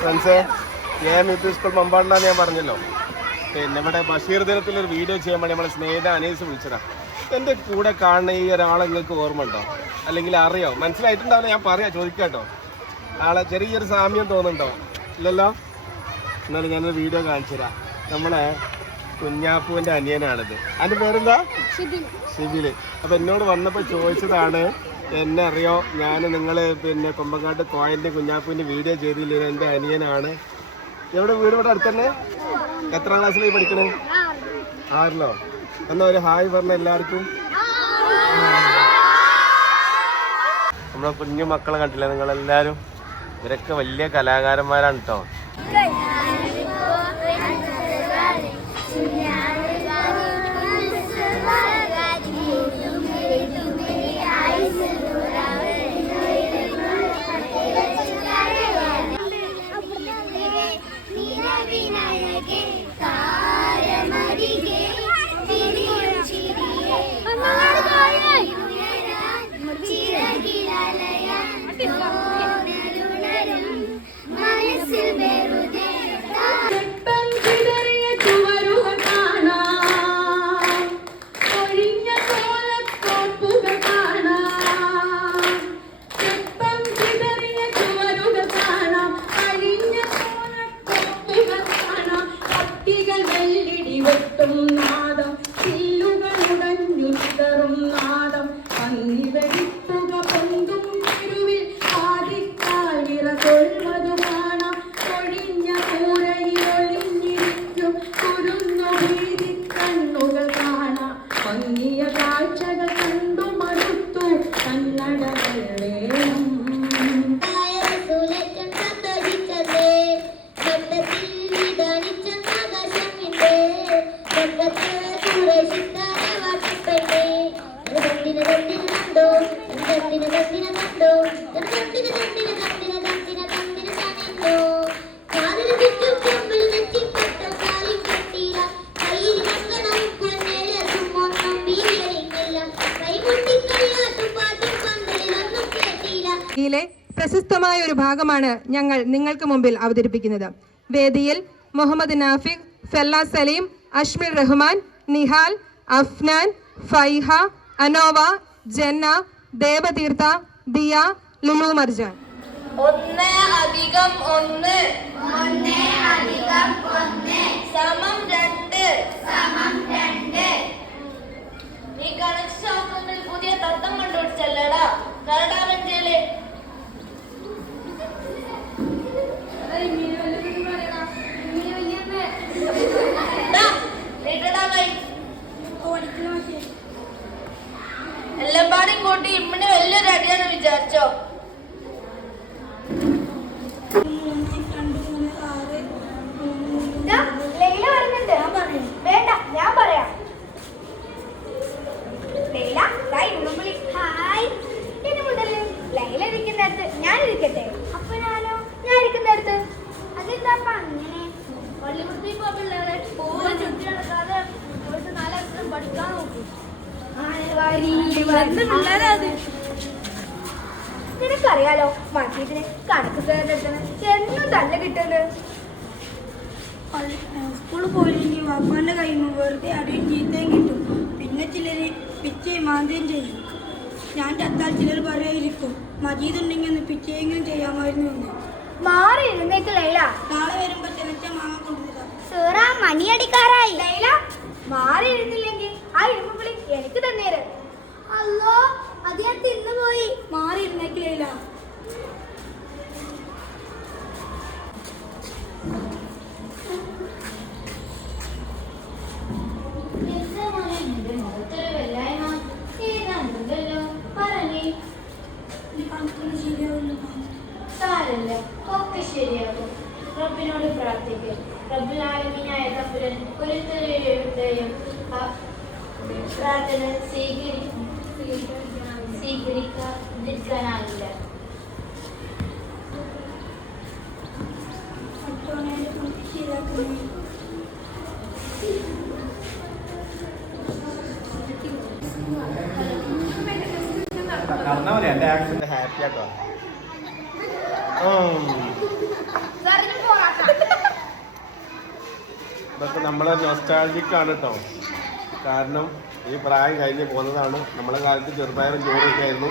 ഫ്രണ്ട്സേ M U P school മമ്പാടിനാന്ന് ഞാൻ പറഞ്ഞല്ലോ. പിന്നെ ഇവിടെ ബഷീർ ദിനത്തിൽ ഒരു വീഡിയോ ചെയ്യാൻ വേണ്ടി നമ്മളെ സ്നേഹിത അനീസ് വിളിച്ചതാ. എന്റെ കൂടെ കാണുന്ന ഈ ഒരാളെ നിങ്ങൾക്ക് ഓർമ്മ ഉണ്ടോ അല്ലെങ്കിൽ അറിയോ? മനസ്സിലായിട്ടുണ്ടാവില്ല? ഞാൻ പറയാം ചോദിക്കാട്ടോ ആളെ ചെറിയൊരു സാമ്യം തോന്നുന്നുണ്ടോ? ഇല്ലല്ലോ? എന്നാലും ഞാനൊരു വീഡിയോ കാണിച്ചു തരാം. നമ്മളെ കുഞ്ഞാപ്പുവിന്റെ അനിയനാണിത്. അതിന്റെ പേരെന്താ? സിബിൽ അപ്പം എന്നോട് വന്നപ്പോൾ ചോദിച്ചതാണ് എന്നെ അറിയോ ഞാൻ നിങ്ങൾ പിന്നെ കൊമ്പങ്കാട്ട് കോയന്റെ കുഞ്ഞാപ്പൂവിന്റെ വീഡിയോ ചെയ്തില്ലേ? എന്റെ അനിയനാണ്. എവിടെ? വീട് ഇവിടെ അടുത്തന്നെ? എത്രാം ക്ലാസ്സിൽ പഠിക്കണേ? ആറിലോ? എന്നാ ഒരു ഹായ് പറഞ്ഞ എല്ലാവർക്കും. നമ്മളെ കുഞ്ഞു മക്കളെ കണ്ടില്ല നിങ്ങളെല്ലാരും? ഇവരൊക്കെ വലിയ കലാകാരന്മാരാണ് കേട്ടോ ഭംഗിയ കാഴ്ചകൾ കണ്ടു മടുത്തു കണ്ണടകൾ വേണം സുലറ്റം പ്രശസ്തമായ ഒരു ഭാഗമാണ് ഞങ്ങൾ നിങ്ങൾക്ക് മുമ്പിൽ അവതരിപ്പിക്കുന്നത്. വേദിയിൽ മുഹമ്മദ് നാഫിഖ് ഫെല്ല സലീം അഷ്മിർ റഹ്മാൻ നിഹാൽ അഫ്നാൻ ഫൈഹ അനോവ ജന്ന ദേവതീർത്ഥ ദിയ ലുലു മർജാൻ. ഒന്ന് അധികം ഒന്ന്. ഒന്ന് അധികം ഒന്ന്. സമം രണ്ട്. സമം രണ്ട്. നീ കണക്ശാസ്ത്രത്തിൽ പുതിയ തത്വം കണ്ടുപിടിച്ചല്ലടാ. കരടാമഞ്ചേൽ എല്ലാം പാടും കൂട്ടി ഇമ്മിന് വലിയൊരു അടിയാന്ന് വിചാരിച്ചോ? നിനക്കറിയാലോ മജീദിന് കണക്ക് എന്നും തല്ല കിട്ടുന്നത് സ്കൂളിൽ പോയില്ലെങ്കിൽ വാപ്പാന്റെ കയ്യിൽ നിന്ന് വെറുതെ അടിയും ചീത്തയും കിട്ടും. പിന്നെ ചിലര് പിച്ചയും മാന്തിയും ചെയ്യും. ഞാൻ ചത്താൽ ചിലർ പറയായിരിക്കും മജീദ് ഉണ്ടെങ്കിൽ ഒന്ന് പിച്ചയെങ്കിലും ചെയ്യാമായിരുന്നു എന്ന്. മാറി ഇരുന്നേക്ക് ലൈല. നാളെ വരുമ്പോ ചെനച്ച മാങ്ങ കൊണ്ടുവരാം. സൂറ മണിയടിക്കാരായി. ലൈല മാറി ഇരുന്നില്ലെങ്കിൽ ആ ഇരുമ്പുകളി ശരിയാവില്ല സാരല്ല ഒക്കെ ശരിയാകും റബ്ബിനോട് പ്രാർത്ഥിക്കുക റബ്ബുലാലമീനായ തമ്പുരൻ ഒരുത്തരുടെയും പ്രാർത്ഥന സ്വീകരിക്കും സ്വീകരിക്കാതിരിക്കാനാവില്ല ശരിയാക്കുന്നു പറഞ്ഞാൽ കട്ടിയാക്കോ ഇതൊക്കെ നമ്മളെ നൊസ്റ്റാൾജിക് ആണ് കേട്ടോ കാരണം ഈ പ്രായം കഴിഞ്ഞ് പോകുന്നതാണ് നമ്മളെ കാലത്ത് ചെറുപയറും ചോറൊക്കെ ആയിരുന്നു.